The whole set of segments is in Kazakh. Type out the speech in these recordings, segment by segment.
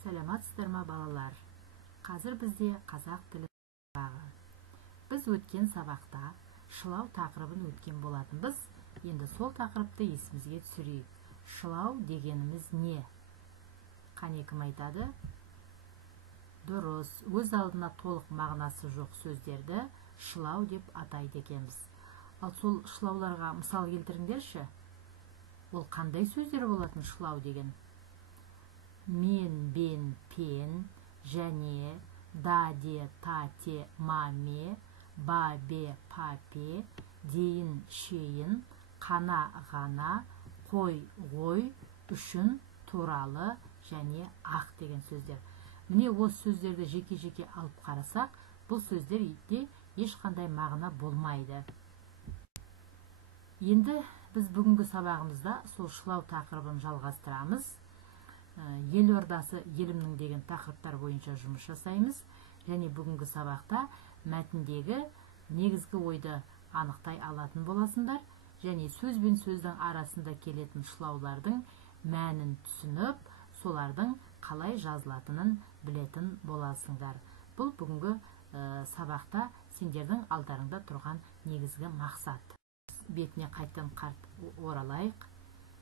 Сәлематсыздар ма балалар? Қазір бізде қазақ тілі сабағы. Біз өткен сабақта шылау тақырыбын өткен болатынбыз. Енді сол тақырыпты есімізге түсірейік. Шылау дегеніміз не? Қане кім айтады? Дұрыс, өз алдына толық мағынасы жоқ сөздерді шылау деп атайды екенбіз. Ал сол шылауларға мысал келтіріңдерші. Ол қандай сөздер болатын шылау деген? Мен, бен, пен, және, да, де, та, те, ма, ме, ба, бе, па, пе, дейін, шейін, қана, ғана, қой, ғой, үшін, туралы және ақ деген сөздер. Міне осы сөздерді жеке-жеке алып қарасақ, бұл сөздерде ешқандай мағына болмайды. Енді біз бүгінгі сабағымызда сол шылау тақырыбын жалғастырамыз. Елордасы елімнің деген тақырыптар бойынша жұмыс жасаймыз. Және бүгінгі сабақта мәтіндегі негізгі ойды анықтай алатын боласыңдар. Және сөз бен сөздің арасында келетін шылаулардың мәнін түсініп, солардың қалай жазылатынын білетін боласыңдар. Бұл бүгінгі сабақта сендердің алдарыңда тұрған негізгі мақсат. Бетіне қайттан оралайық.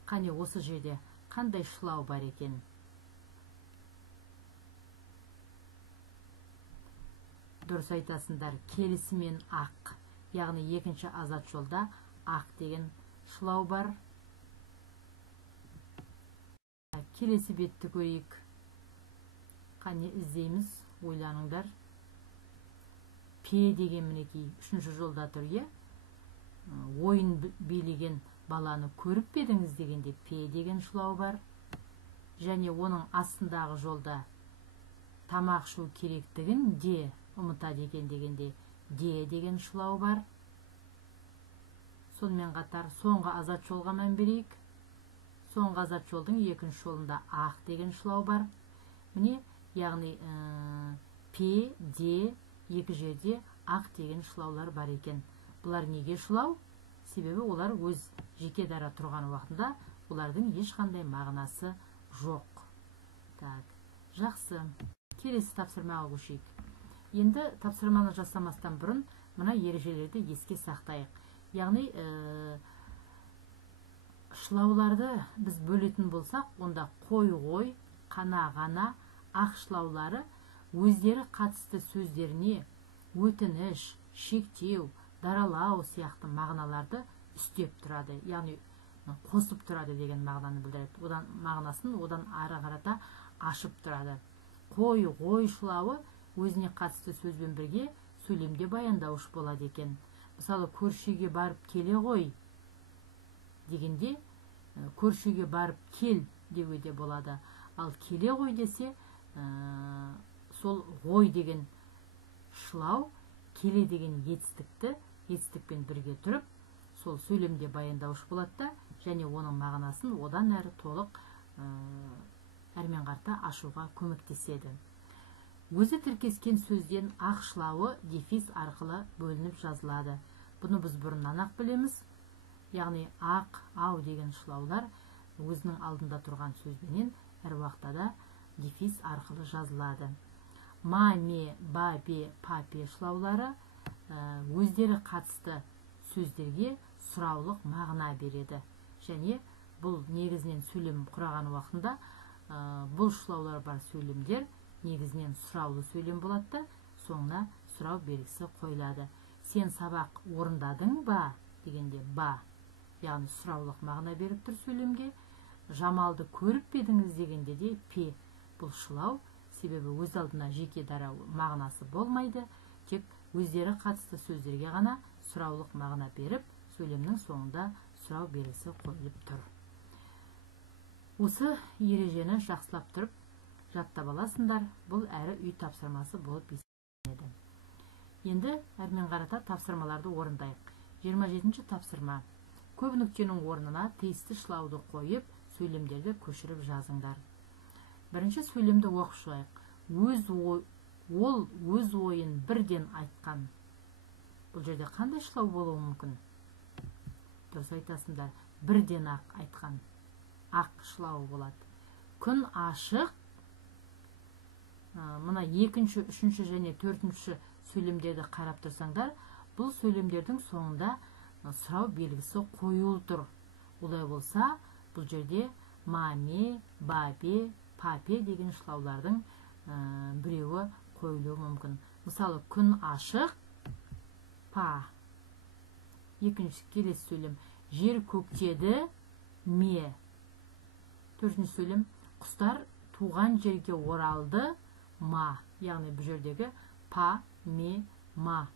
Қане осы жерде қандай шылау бар екен? Дұрыс айтасыңдар, келісімен ақ, яғни екінші азат жолда ақ деген шылау бар. Келесі бетті көрейік. Қане іздейміз, ойланыңдар. Пе деген мінекей үшінші жолда тұр, е? Ойын билеген баланы көріп бедіңіз дегенде пе деген шылау бар. Және оның астындағы жолда тамақ ішу керектігін де ұмытады екен дегенде де деген шылау бар. Сонымен қатар соңғы азат жолға мән берейік. Соңғы азат жолдың екінші жолында ақ деген шылау бар. Міне, яғни пе, де, екі жерде ақ деген шылаулар бар екен. Бұлар неге шылау? Себебі олар өз жеке дара тұрған уақытында олардың ешқандай мағынасы жоқ. Так, жақсы. Келесі тапсырмаға көшейік. Енді тапсырманы жасамастан бұрын мына ережелерді еске сақтайық. Яғни шылауларды біз бөлетін болсақ, онда қой, ғой, қана, ғана, ақ шылаулары өздері қатысты сөздеріне өтініш, шектеу, даралау сияқты мағыналарды үстеп тұрады, яғни қосып тұрады деген мағынаны білдіреді. Одан мағынасын одан ары қарата ашып тұрады. Қой, ғой шылауы өзіне қатысты сөзбен бірге сөйлемде баяндауыш болады екен. Мысалы, көршіге барып келе ғой дегенде көршіге барып кел деуге де болады. Ал келе ғой десе, сол ғой деген шылау келе деген етістікпен бірге тұрып, сол сөйлемде баяндауыш болады да, және оның мағынасын одан әрі толық әрмен қарта ашуға көмектеседі. Өзі тіркескен сөзден ақ шылауы дефис арқылы бөлініп жазылады. Бұны біз бұрыннан ақ білеміз. Яғни ақ, ау деген шылаулар өзінің алдында тұрған сөзбенен әр уақытта да дефис арқылы жазылады. Ма, ме, ба, бе, па, пе шылаулары өздері қатысты сөздерге сұраулық мағына береді. Және бұл негізінен сөйлем құраған уақытында бұл шылаулар бар сөйлемдер негізінен сұраулы сөйлем болады да, соңына сұрау белгісі қойылады. Сен сабақ орындадың ба дегенде ба, яғни сұраулық мағына беріп тұр сөйлемге. Жамалды көріп бедіңіз дегенде де пе. Бұл шылау, себебі өз алдына жеке дара мағынасы болмайды, тек өздері қатысты сөздерге ғана сұраулық мағына беріп, сөйлемнің соңында сұрау белгісі қойылып тұр. Осы ережені жақсылап тұрып жаттап аласыңдар. Бұл әрі үй тапсырмасы болып есептеледі. Енді әрмен қарата тапсырмаларды орындайық. 27-ші тапсырма. Көп нүктенің орнына тиісті шылауды қойып, сөйлемдерді көшіріп жазыңдар. Бірінші сөйлемді оқып шығайық. Ол өз ойын бірден айтқан. Бұл жерде қандай шылау болуы мүмкін? Дұрыс айтасыңдар, бірден ақ айтқан. Ақ шылауы болады. Күн ашық, мына екінші, үшінші және төртінші сөйлемдерді қарап тұрсаңдар, бұл сөйлемдердің соңында сұрау белгісі қойылып тұр. Олай болса, бұл жерде маме, бабе, папе деген шылаулардың біреуі қойылуы мүмкін. Мысалы, күн ашық, па. Екінші келесі сөйлем, жер көктеді, ме. Төртінші сөйлем, құстар туған жерге оралды, ма. Яғни бұл жердегі па, ме, ма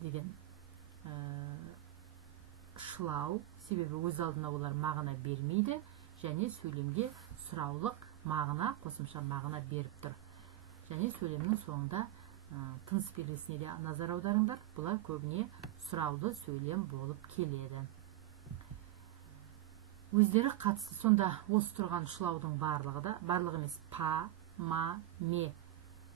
деген шылау, себебі өз алдына олар мағына бермейді, және сөйлемге сұраулық мағына, қосымша мағына беріп тұр. Және сөйлемнің соңында тыныс белгісіне де назар аударыңдар. Бұлар көбіне сұраулы сөйлем болып келеді. Өздері қатысты, сонда осы тұрған шылаудың барлығы емес, па, ма, ме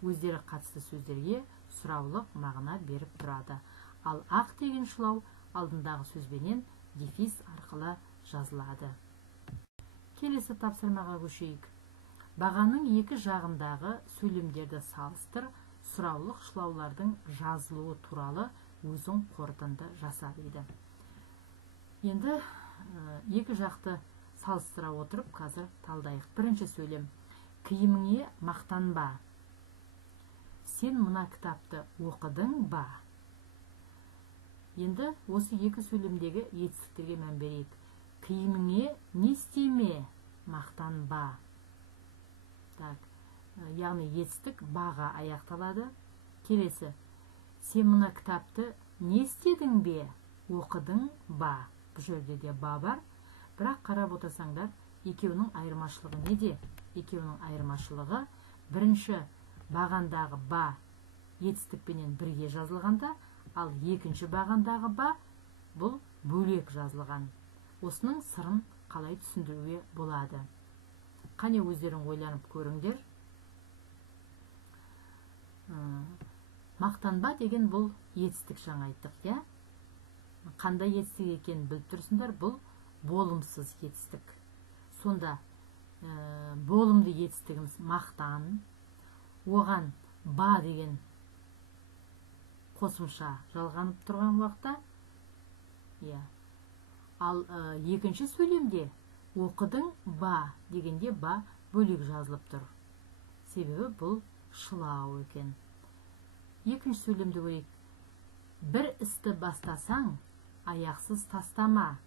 өздері қатысты сөздерге сұраулық мағына беріп тұрады. Ал ақ деген шылау алдындағы сөзбенен дефис арқылы жазылады. Келесі тапсырмаға көшейік. Бағаның екі жағындағы сөйлемдерді салыстыр, сұраулық шылаулардың жазылуы туралы өзің қорытынды жаса дейді. Енді екі жақты салыстыра отырып қазір талдайық. Бірінші сөйлем, киіміңе мақтанба. Сен мына кітапты оқыдың ба? Енді осы екі сөйлемдегі етістіктерге мән берейік. Киіміңе не істеме, мақтанба. Яғни етістік баға аяқталады. Келесі, сен мына кітапты не істедің бе, оқыдың ба? Бұл жерде де ба бар. Бірақ қарап отырсаңдар, екеуінің айырмашылығы неде? Екеуінің айырмашылығы бірінші бағандағы ба етістікпенен бірге жазылғанда, ал екінші бағандағы ба бұл бөлек жазылған. Осының сырын қалай түсіндіруге болады? Қане өздерің ойланып көріңдер. Мақтанба деген бұл етістік, жаңа айттық, я? Қандай етістік екенін біліп тұрсыңдар, бұл болымсыз етістік. Сонда болымды етістігіміз мақтан, оған ба деген қосымша жалғанып тұрған уақытта, ал екінші сөйлемде оқыдың ба дегенде ба бөлек жазылып тұр. Себебі бұл шылау екен. Екінші сөйлемді көрейік. Бір істі бастасаң, аяқсыз тастама.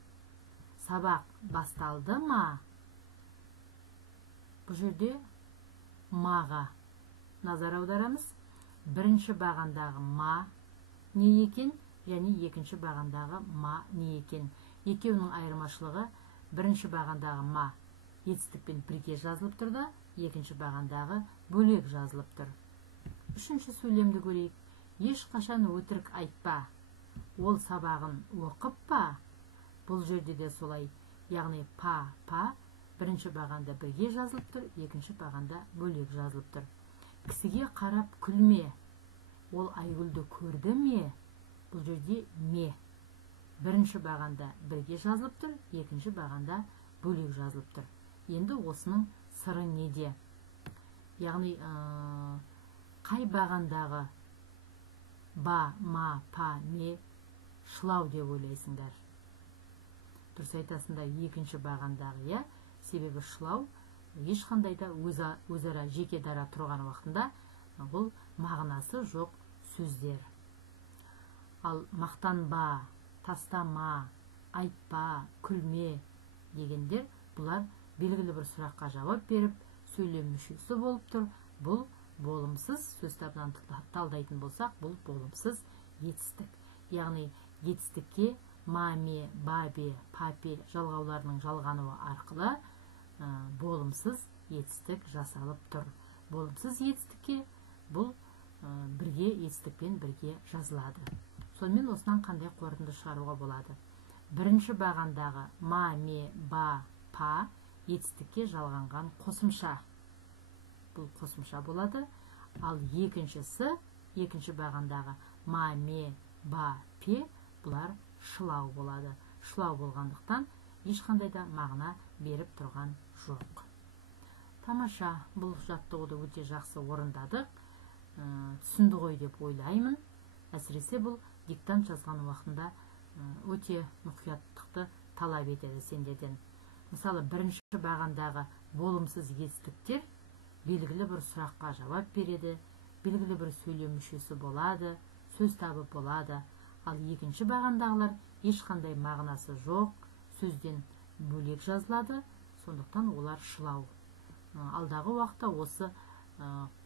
Сабақ басталды ма? Бұл жерде маға назар аударамыз. Бірінші бағандағы ма не екен, және екінші бағандағы ма не екен. Екеуінің айырмашылығы, бірінші бағандағы ма етістікпен бірге жазылып тұр да, екінші бағандағы бөлек жазылып тұр. Үшінші сөйлемді көрейік. Ешқашан өтірік айтпа. Ол сабағын оқып па? Бұл жерде де солай. Яғни па бірінші бағанда бірге жазылып тұр, екінші бағанда бөлек жазылып тұр. Кісіге қарап күлме. Ол Айгүлді көрді ме? Бұл жерде ме. Бірінші бағанда бірге жазылып тұр, екінші бағанда бөлек жазылып тұр. Енді осының сыры неде? Яғни қай бағандағы ба, ма, па, ме шылау деп ойлайсыңдар? Дұрыс айтасыңдар, екінші бағандағы, я? Себебі шылау ешқандай да өзара жеке дара тұрған уақытында бұл мағынасы жоқ сөздер. Ал мақтанба, тастама, айтпа, күлме дегендер, бұлар белгілі бір сұраққа жауап беріп, сөйлем мүшесі болып тұр. Бұл болымсыз, сөз табынан талдайтын болсақ, бұл болымсыз етістік. Яғни етістікке маме, бабе, папе жалғауларының жалғануы арқылы болымсыз етістік жасалып тұр. Болымсыз етістікке бұл бірге етістікпен бірге жазылады. Сонымен осынан қандай қорытынды шығаруға болады? Бірінші бағандағы ма, ме, ба, па етістікке жалғанған қосымша. Бұл қосымша болады. Ал екінші бағандағы ма, ме, ба, пе бұлар шылау болады. Шылау болғандықтан ешқандай да мағына беріп тұрған жоқ. Тамаша, бұл жаттығуды өте жақсы орындадық. Түсінді ғой деп ойлаймын. Әсіресе бұл диктант жазған уақытында өте мұқияттықты талап етеді сендерден. Мысалы, бірінші бағандағы болымсыз етістіктер белгілі бір сұраққа жауап береді, белгілі бір сөйлем мүшесі болады, сөз табы болады. Ал екінші бағандағылар ешқандай мағынасы жоқ, сөзден бөлек жазылады, сондықтан олар шылау. Алдағы уақытта осы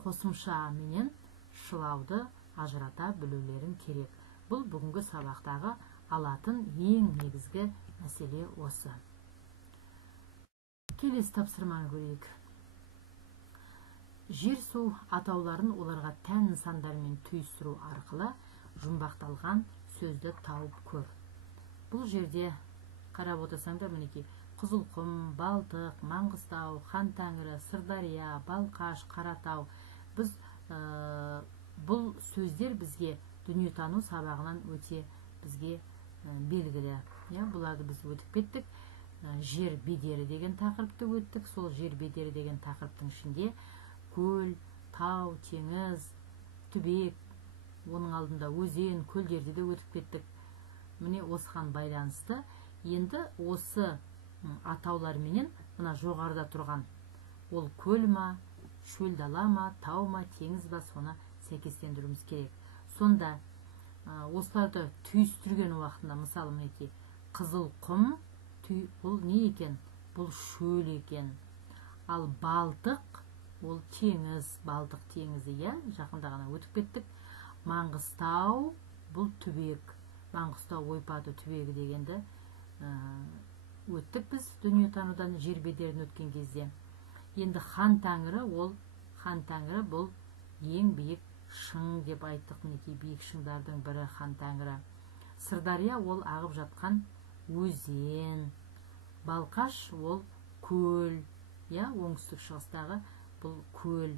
қосымша менен шылауды ажырата білулерің керек. Бұл бүгінгі сабақтағы алатын ең негізгі мәселе осы. Келесі тапсырманы көрейік. Жер су атауларын оларға тән нысандармен түйістіру арқылы жұмбақталған сөзді тауып көр. Бұл жерде қарап отырсаңдар, мінекей, Қызылқұм, Балтық, Маңғыстау, Хан Тәңірі, Сырдария, Балқаш, Қаратау. Бұл сөздер бізге дүниетану сабағынан өте бізге белгілі. Бұларды біз өтіп кеттік. Жер бедері деген тақырыпты өттік. Сол жер бедері деген тақырыптың ішінде көл, тау, теңіз, түбек, оның алдында өзен, көлдерді де өтіп кеттік. Міне осыған байланысты енді осы атаулар менен мына жоғарыда тұрған ол көл ма, шөл дала ма, тау ма, теңіз ба, соны сәйкестендіруіміз керек. Сонда осыларды түйістірген уақытында, мысалы, мінекей, Қызылқұм, бұл не екен? Бұл шөл екен. Ал Балтық, ол теңіз, Балтық теңізі, жақында ғана өтіп кеттік. Маңғыстау, бұл түбек, Маңғыстау ойпаты түбегі дегенді өттік біз дүниетанудан жер бедерін өткен кезде. Енді Хан Тәңірі, Хан Тәңірі бұл ең биік шың деп айттық. Мінекей, биік шыңдардың бірі Хан Тәңірі. Сырдария ол ағып жатқан өзен. Балқаш ол көл, оңтүстік шығыстағы бұл көл.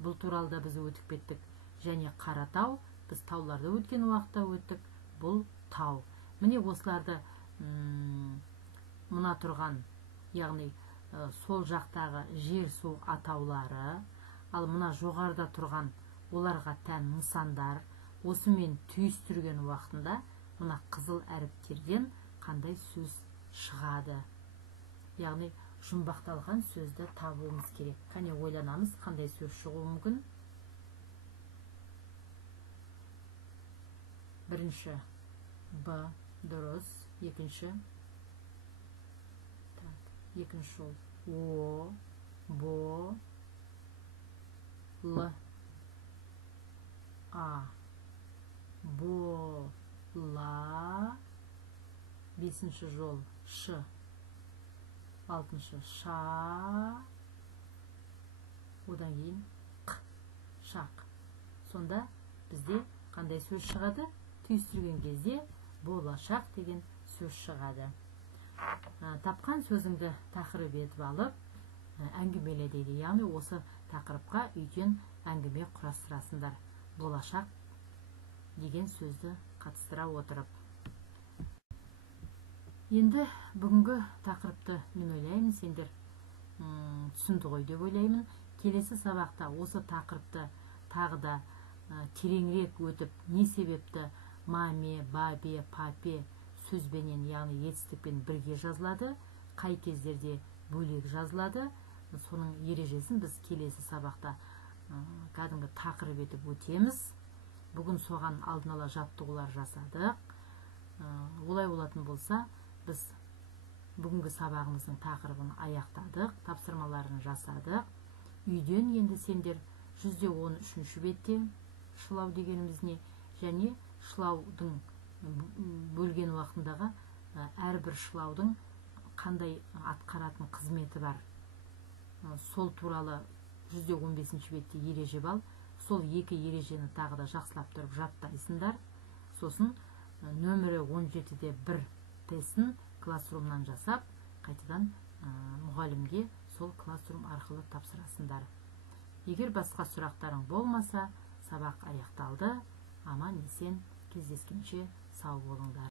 Бұл туралы біз өтіп кеттік. Және Қаратау, біз тауларды өткен уақытта өттік, бұл тау. Міне осыларды мұна тұрған, яғни сол жақтағы жер су атаулары, ал мұна жоғарыда тұрған оларға тән нысандар, осымен түйістірген уақытында мұна қызыл әріптерден қандай сөз шығады. Яғни жұмбақталған сөзді табуымыз керек. Қане ойланамыз, қандай сөз шығуы мүмкін? Бірінші Б дұрыс, екінші ол О, Бо, Л, А, Бо, Ла, бесінші жол Ш, алтыншы Ша, одан кейін Қ, шақ. Сонда бізде қандай сөз шығады? Түйістірген кезде болашақ деген сөз шығады. Тапқан сөзіңді тақырып етіп алып, әңгімеле дейді. Яғни осы тақырыпқа үйден әңгіме құрастырасыңдар. Болашақ деген сөзді қатыстыра отырып. Енді бүгінгі тақырыпты мен ойлаймын, сендер түсінді ғой деп ойлаймын. Келесі сабақта осы тақырыпты тағы да тереңірек өтіп, не себепті маме, бабе, папе сөзбенен, яғни етістікпен бірге жазылады, қай кездерде бөлек жазылады, соның ережесін біз келесі сабақта кәдімгі тақырып етіп өтеміз. Бүгін соған алдын ала жаттығулар жасадық. Олай болатын болса, біз бүгінгі сабағымыздың тақырыбын аяқтадық, тапсырмаларын жасадық. Үйден енді сендер 113 бетте шылау дегеніміз не, және шылаудың бөлген уақытындағы әрбір шылаудың қандай атқаратын қызметі бар. Сол туралы 115 бетте ереже бар. Сол екі ережені тағы да жақсылап тұрып жаттайсыңдар. Сосын нөмірі 17-де 1 тестін классрумнан жасап, қайтадан мұғалімге сол классрум арқылы тапсырасыңдар. Егер басқа сұрақтарың болмаса, сабақ аяқталды. Аман есен кездескенше сау болыңдар.